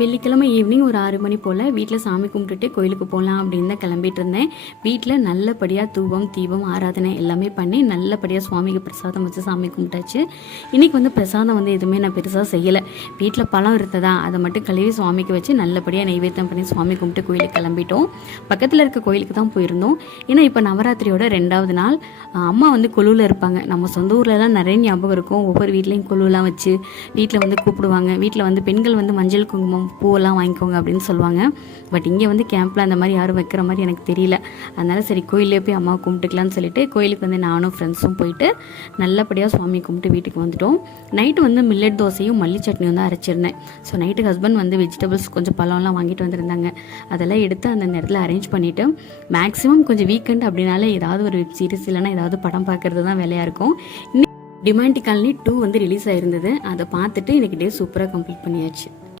வெள்ளிக்கிழமை ஈவினிங் ஒரு 6 மணி போல் வீட்டில் சாமி கும்பிட்டுட்டு கோயிலுக்கு போகலாம் அப்படின்னு தான் கிளம்பிட்டு இருந்தேன். வீட்டில் நல்லபடியாக தூபம் தீபம் ஆராதனை எல்லாமே பண்ணி நல்லபடியாக சுவாமிக்கு பிரசாதம் வச்சு சாமி கும்பிட்டாச்சு. இன்றைக்கி பிரசாதம் எதுவுமே நான் பெருசாக செய்யலை. வீட்டில் பழம் இருந்ததா அதை மட்டும் கழுவி சுவாமிக்கு வச்சு நல்லபடியாக நெய்வேத்தியம் பண்ணி சுவாமி கும்பிட்டு கோயிலுக்கு கிளம்பிட்டோம். பக்கத்தில் இருக்க கோயிலுக்கு தான் போயிருந்தோம். ஏன்னா இப்போ நவராத்திரியோட 2வது நாள். அம்மா கொலுவில் இருப்பாங்க. நம்ம சொந்த ஊர்லலாம் நிறைய ஞாபகம் இருக்கும். ஒவ்வொரு வீட்லேயும் கொலுலாம் வச்சு வீட்டில் கூப்பிடுவாங்க. வீட்டில் பெண்கள் மஞ்சள் குங்குமம் பூவெல்லாம் வாங்கிக்கோங்க அப்படின்னு சொல்லுவாங்க. பட் இங்கே கேம்பில் அந்த மாதிரி யாரும் வைக்கிற மாதிரி எனக்கு தெரியல. அதனால் சரி கோயிலே போய் அம்மாவை கும்பிட்டுக்கலான்னு சொல்லிட்டு கோயிலுக்கு நானும் ஃப்ரெண்ட்ஸும் போயிட்டு நல்லபடியாக சுவாமி கும்பிட்டு வீட்டுக்கு வந்துட்டோம். நைட்டு மில்லட் தோசையும் மல்லி சட்னியும் தான் அரைச்சிருந்தேன். ஸோ நைட்டு ஹஸ்பண்ட் வெஜிடபிள்ஸ் கொஞ்சம் பழம்லாம் வாங்கிட்டு வந்திருந்தாங்க. அதெல்லாம் எடுத்து அந்த நேரத்தில் அரேஞ்ச் பண்ணிவிட்டு மேக்ஸிமம் கொஞ்சம் வீக்கெண்ட் அப்படின்னாலே ஏதாவது ஒரு வெப் சீரிஸ் இல்லைனா ஏதாவது படம் பார்க்குறது தான் வேலையாக இருக்கும். டிமாண்டி காலனி 2 ரிலீஸ் ஆயிருந்தது. அதை பார்த்துட்டு எனக்கு டே சூப்பராக கம்ப்ளீட் பண்ணியாச்சு.